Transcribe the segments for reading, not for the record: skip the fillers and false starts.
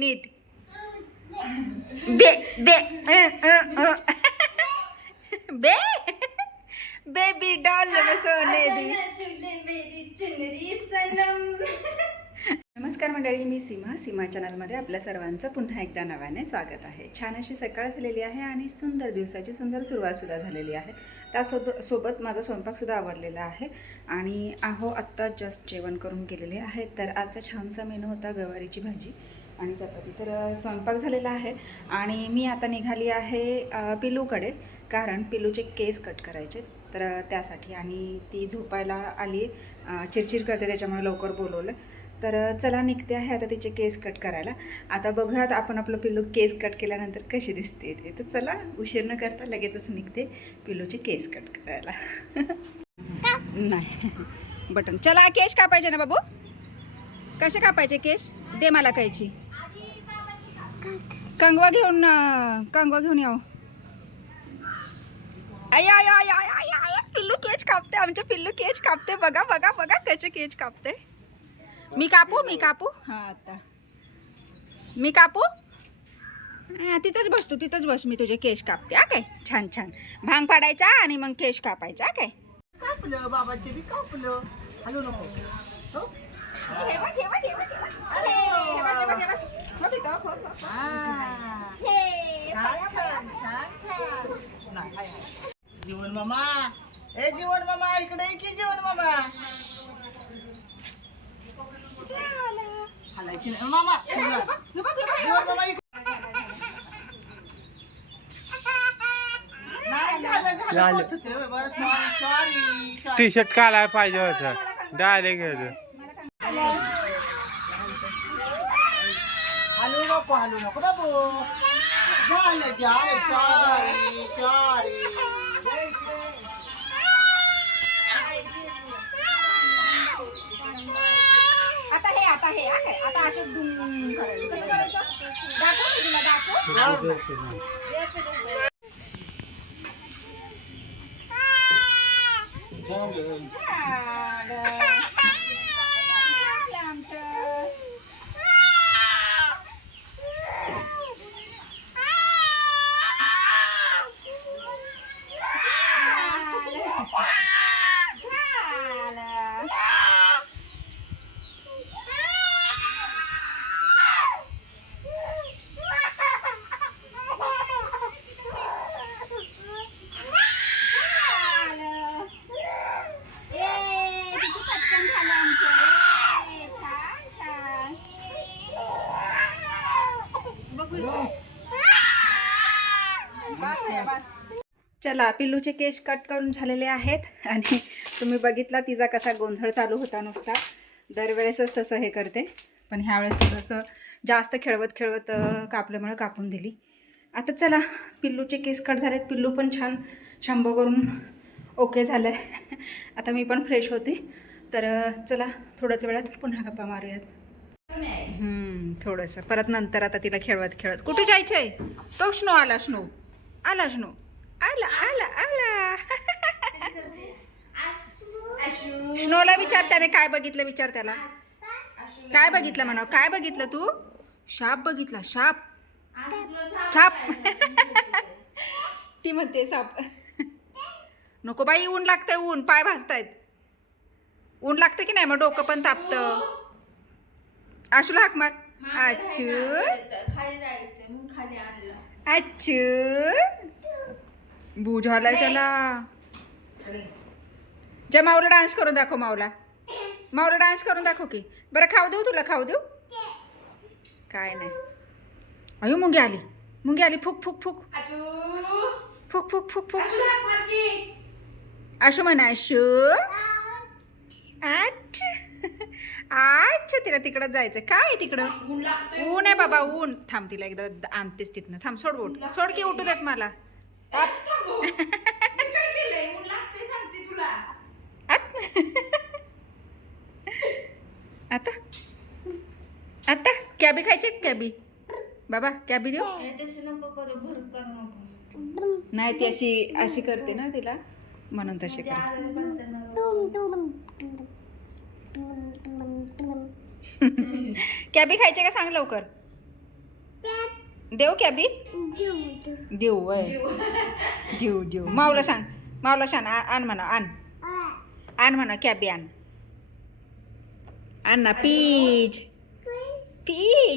नीट बे बे बे बेबी डॉल सोने दी. नमस्कार मंडळी, मी सीमा चॅनलमध्ये आपल्या सर्वांचं पुन्हा एकदा नव्याने स्वागत आहे. छान अशी सकाळ झालेली आहे आणि सुंदर दिवसाची सुंदर सुरुवातसुद्धा झालेली आहे. त्यासोबत माझा स्वयंपाकसुद्धा आवरलेला आहे आणि आत्ता जस्ट जेवण करून गेलेले आहे. तर आजचा छानसा मेनू होता गवारीची भाजी आणि चपाती. तर स्वयंपाक झालेला आहे आणि मी आता निघाली आहे पिलूकडे, कारण पिलूचे केस कट करायचे तर त्यासाठी. आणि ती झोपायला आली, चिरचिर करते, त्याच्यामुळे लवकर बोलवलं. तर चला निघते आहे आता तिचे केस कट करायला. आता बघूयात आपण आपलं पिल्लू केस कट केल्यानंतर कशी दिसते ते. तर चला उशीर न करता लगेचच निघते पिल्लूचे केस कट करायला. नाही बटन. चला केस कापायचे ना बाबू, कसे कापायचे केस दे मला कैची. कंगवा घेऊन यावं. I I I I I I पिल्लू केज कापते, आमचे पिल्लू केज कापते. बघा बघा बघा कसे केज कापते. मी कापू हां आता मी कापू. तिथंच बस तू, तिथंच बस, मी तुझे केश कापते. हा काय छान छान भांग पाडायचा आणि मग केश कापायचा. काय कापलं बाबाचे बी कापलं. हॅलो नको हो? जीवन मामा, ए जीवन मामा इकडे ये की. जीवन मामा हालायची नाही मामा. जीवन मामा इकडे. नाही झालं होते बरं. सॉरी टी शर्ट काढायला पाहिजे होतं, डायरेक्ट घ्यायचं. हलू नको बाबू. झालं सॉरी. आता हे आता असे करायचं. कसं करायचं दाखव, तुला दाखव. चला पिल्लूचे केस कट करून झालेले आहेत आणि तुम्ही बघितला तिचा कसा गोंधळ चालू होता. नुसता दरवेळेसच तसं हे करते, पण ह्यावेळेस थोडंसं जास्त खेळवत कापल्यामुळे कापून दिली. आता चला पिल्लूचे केस कट झालेत. पिल्लू पण छान शंभो करून ओके झालं आहे. आता मी पण फ्रेश होते. तर चला थोड्याच वेळात पुन्हा गप्पा मारूयात. थोडंसं परत नंतर. आता तिला खेळवत कुठे जायचं आहे. तो स्नो आला स्नोला विचार त्याने काय बघितलं. विचार त्याला काय बघितलं म्हणा. काय बघितलं तू. साप बघितला. साप ती म्हणते साप. नको बाई, ऊन लागतंय. ऊन पाय भाजतायत. ऊन लागतं की नाही, मग डोकं पण तापतं. आशूला हाक मार. बू झालाय त्याला. जे माऊला डान्स करून दाखव. माऊला डान्स करून दाखव की. बरं खाऊ देऊ तुला, खाऊ देऊ. काय नाही. अयो मुंगी आली. फुक फुक फुक फुक फुक फुक फुक. आशू म्हणा. अच्छा तिला तिकडं जायचं. काय तिकडं ऊन आहे बाबा, ऊन. थांब तिला एकदा आणतेस तिथनं. थांब, सोड की उठू देत मला. आता कॅबी खायचे. कॅबी बाबा, कॅबी देऊ. नाही ती अशी करते ना तिला, म्हणून तशी करते. कॅबी खायचे का सांग लवकर. देऊ कॅबी देऊ वय देऊ देऊ माऊला सांग आण म्हणा आण म्हणा कॅबी आण ना पीज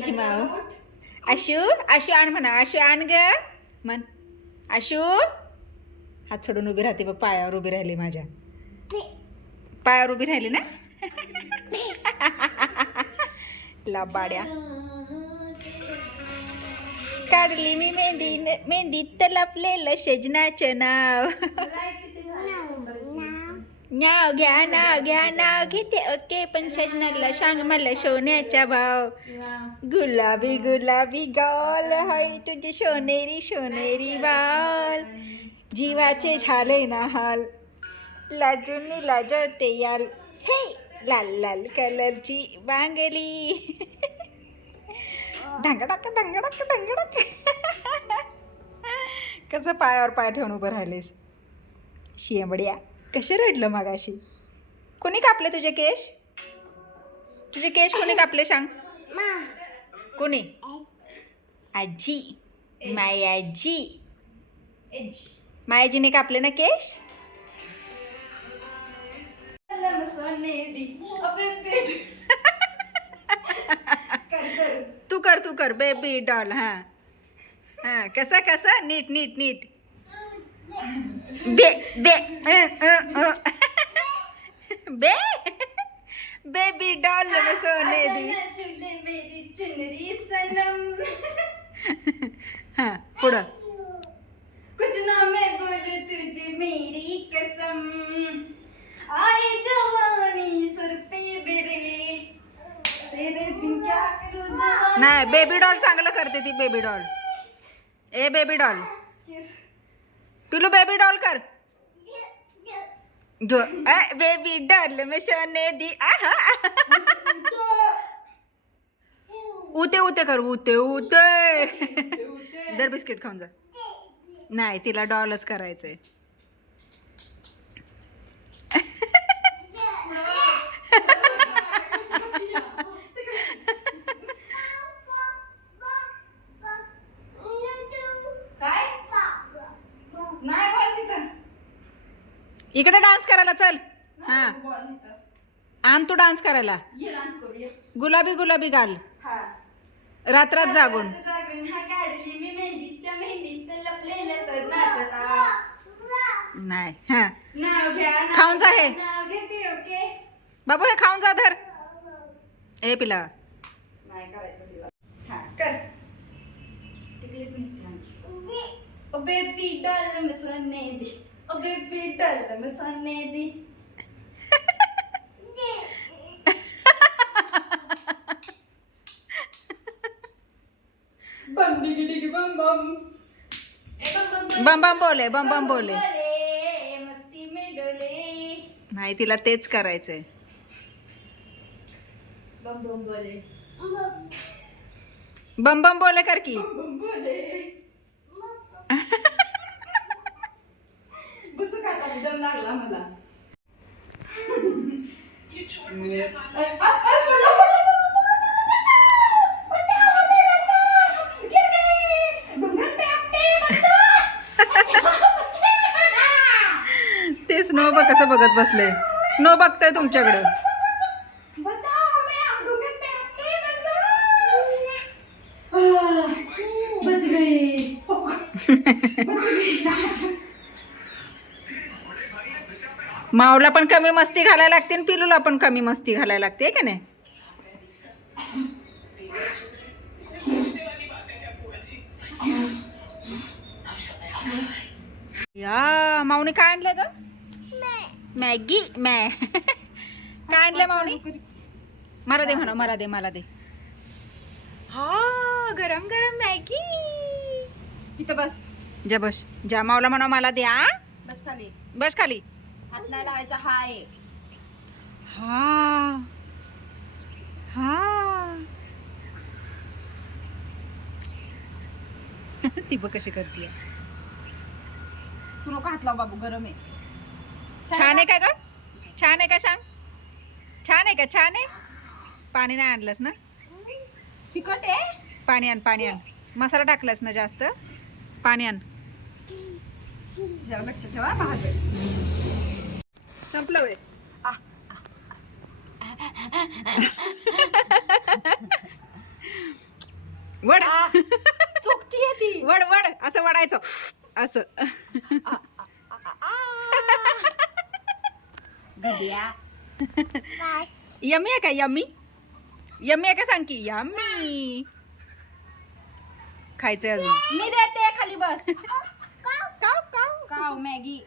माऊ आशू आण म्हणा आशू आण ग म्हण आशू हात सोडून उभी राहते बघ पायावर उभी राहिली माझ्या पायावर उभी राहिली ना लाबाड्या काढली मी मेहंदीत लपलेलं शेजनाचं नाव नाव घेते ओके पण सजनाला सांग मला सोन्याचा भाव गुलाबी गाल हाय तुझे सोनेरी बाल जीवाचे झाले ना हाल लाजून लाजवते याल हे लाल कलरची बांगली ढंगडक कसं पायावर पाय ठेवून उभं राहिलेस शेंबड्या कसे रडलं मगाशी कोणी कापले तुझे केश कोणी कापले सांग कोणी आजी मायाजीने कापले ना केश तू कर बेबी डॉल हां कसा नीट बेबी डॉल में सोने दी मेरी चुनरी सनम हाँ पुढं कुछ ना मैं बोलूं तुझे मेरी कसम आए जवानी सर पे मेरे तेरे बिन क्या करूं जवानी नाही बेबी डॉल चांगलं करते ती बेबी डॉल ए बेबी डॉल पिलू बेबी डॉल कर जो बेबी डॉल में सोने दी उते कर उते दर बिस्किट खाऊन जा नाही तिला डॉलच करायचंय इकडे डान्स करायला चल हा आण तू डान्स करायला गुलाबी गाल रात्रात जागून नाही हा खाऊन जा हे बाबू हे खाऊन जा धर ए पिला बेबी डॉल में सोने दी ओ बेबी डॉल में सोने दी बम डिगी डिगी बम बम बोले मस्ती में डोले नाही तिला तेच करायचंय बम बोले कर की बसू का आता दम लागला मला ते स्नो बघ कसं बघत बसले स्नो बघतोय तुमच्याकडे माऊला पण कमी मस्ती घालायला लागते आणि पिलूला पण कमी मस्ती घालायला लागते का नाही या माऊने काय आणलं ग मॅगी काय आणलं माऊने मला दे म्हणा मला दे हा गरम मॅगी इथं बस जा माऊला म्हणा मला दे आ बस खाली हात नाही लावायचा हाय हा ती बघ कशी करते तू नको हात लाव बाबू गरम आहे छान आहे का ग छान आहे का सांग छान आहे का छान आहे पाणी नाही आणलंस ना तिखट आहे पाणी आण मसाला टाकलास ना जास्त. पाणी आण. लक्ष ठेवा भाज. संपलं वे. वड. चुकतीये ती. वड वड असं वडायचं असं. गड्या. यम्मी आहे का? यम्मी यम्मी आहे का? सांग की यम्मी. खायचंय अजून. मी देते खाली बस. काव काव काव मॅगी.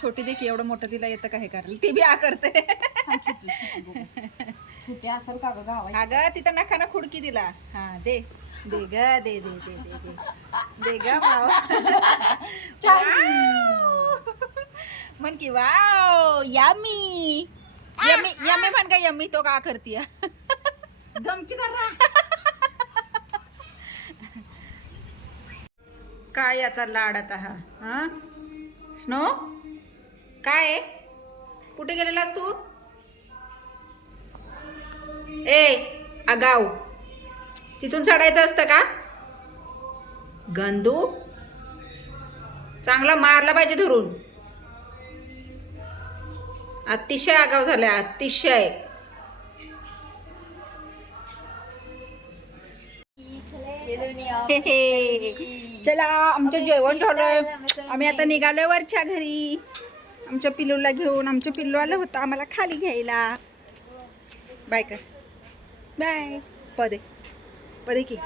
छोटी देखी एवढं मोठं तिला येतं का हे करायला? ती बी आ करते. छोटे असेल का ग गावा? अगं तिथं नखाना खुडकी दिला. हा दे दे ग दे दे दे दे दे दे ग माव. म्हण की वाव यम्मी. यम्मी यम्मी म्हण का यम्मी. तो का करतीय? धमकी जरा. काय याचा लाड आता हा? स्नो काय आहे? कुठे गेलेलास तू? ए आगाव, तिथून चढायचं असतं का? गंदू चांगला मारला पाहिजे धरून. अतिशय आगाव झालाय, अतिशय. चला आमचं जेवण झालंय. आम्ही आता निघालोय वरच्या घरी आमच्या पिल्लूला घेऊन. आमचं पिल्लू आलं होतं आम्हाला खाली घ्यायला. बाय कर. बाय. पदे पदे की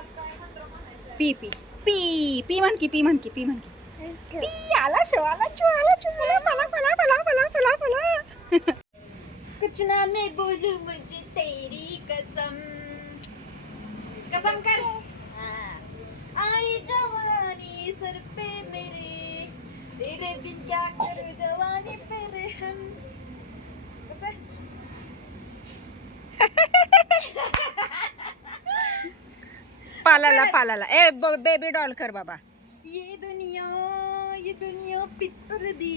पी पी पी पी म्हण की पी म्हण की पी म्हण की पी. आला शो आला शो आला शो. मला मला मला मला मला मला. कुछ ना मैं बोलूं मुझे तेरी कसम. कसम कर. आई जवानी सर पे मेरे, तेरे बिन क्या करूं जवानी पे रहम. कसं? पालाला पालाला. ए बेबी डॉल कर बाबा. ये दुनिया पित्तल दी.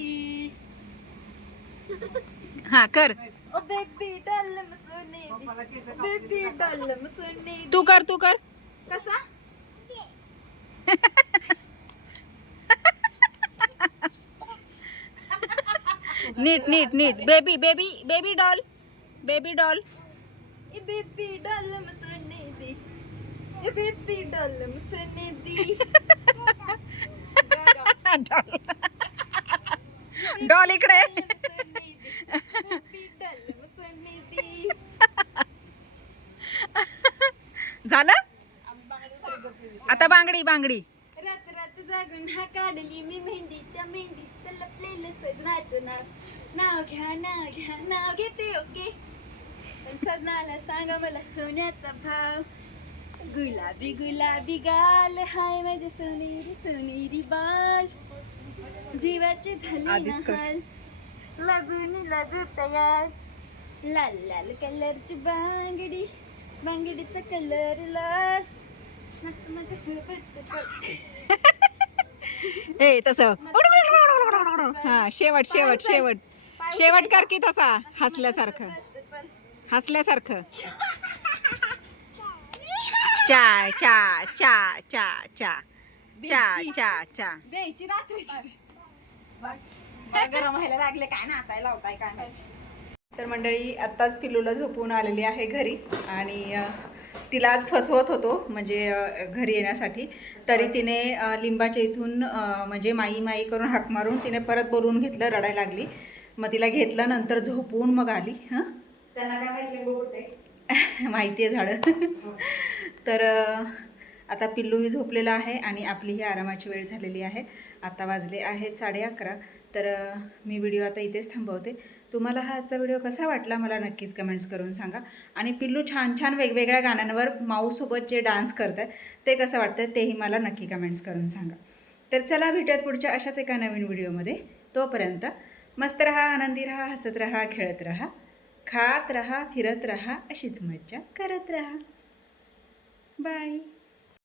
हा कर. ओ बेबी डालम सोने दी. बेबी डालम सोने दी. तू कर तू कर. कसा? नीट नीट नीट. Baby baby baby doll. Baby doll. ए बेबी डालम सोने दी. ए बेबी डालम सोने दी. डॉल इकडे. बेबी डालम सोने दी. झालं आता. बांगडी बांगडी. रात रात जागून हा काढली मी मेहंदी. त्या मेहंदीत लपलेलं सजनाचं नाव. नाव घ्या नाव घ्या नाव घेते ओके. पण सजनाला सांगा मला सोन्याचा भाव. गुलाबी गुलाबी गाल हाय माझे सोनेरी सोनेरी बाल. जीवाचे झाले ना आधीच कर. हाल. लाजून लाजू तयार. लाल लाल कलरची बांगडी. बांगडीचा कलर लाल. नाच माझ्या सोबत. ए तसं. हा शेवट शेवट शेवट शेवट कर की तसा. हसल्यासारखं हसल्यासारखं. चा चा चा चा चा चा चा चा. द्यायची रात्रीची. गरम व्हायला लागले काय नाचायला लावताय काय माहिती. तर मंडळी आत्ताच पिल्लूला झोपून आलेली आहे घरी. आणि तिला आज फसवत होतो म्हणजे घरी येण्यासाठी. तरी तिने लिंबाच्या इथून म्हणजे माई माई करून हाक मारून तिने परत बोलवून घेतलं. रडायला लागली. मग तिला घेतलं नंतर झोपून मग आली. हां त्यांना काय माहिती बोलते. माहिती आहे झाडं. तर आता पिल्लूही झोपलेलं आहे आणि आपली ही आरामाची वेळ झालेली आहे. आता वाजले आहेत 11:30. तर मी व्हिडिओ आता इथेच थांबवते. तुम्हाला हा आजचा व्हिडिओ कसा वाटला मला नक्कीच कमेंट्स करून सांगा. आणि पिल्लू छान छान वेगवेगळ्या गाण्यांवर माऊसोबत जे डान्स करत आहे ते कसं वाटतं तेही मला नक्की कमेंट्स करून सांगा. तर चला भेटूयात पुढच्या अशाच एका नवीन व्हिडिओमध्ये. तोपर्यंत मस्त रहा, आनंदी रहा, हसत रहा, खेळत रहा, खात रहा, फिरत रहा, अशीच मज्जा करत रहा. बाय.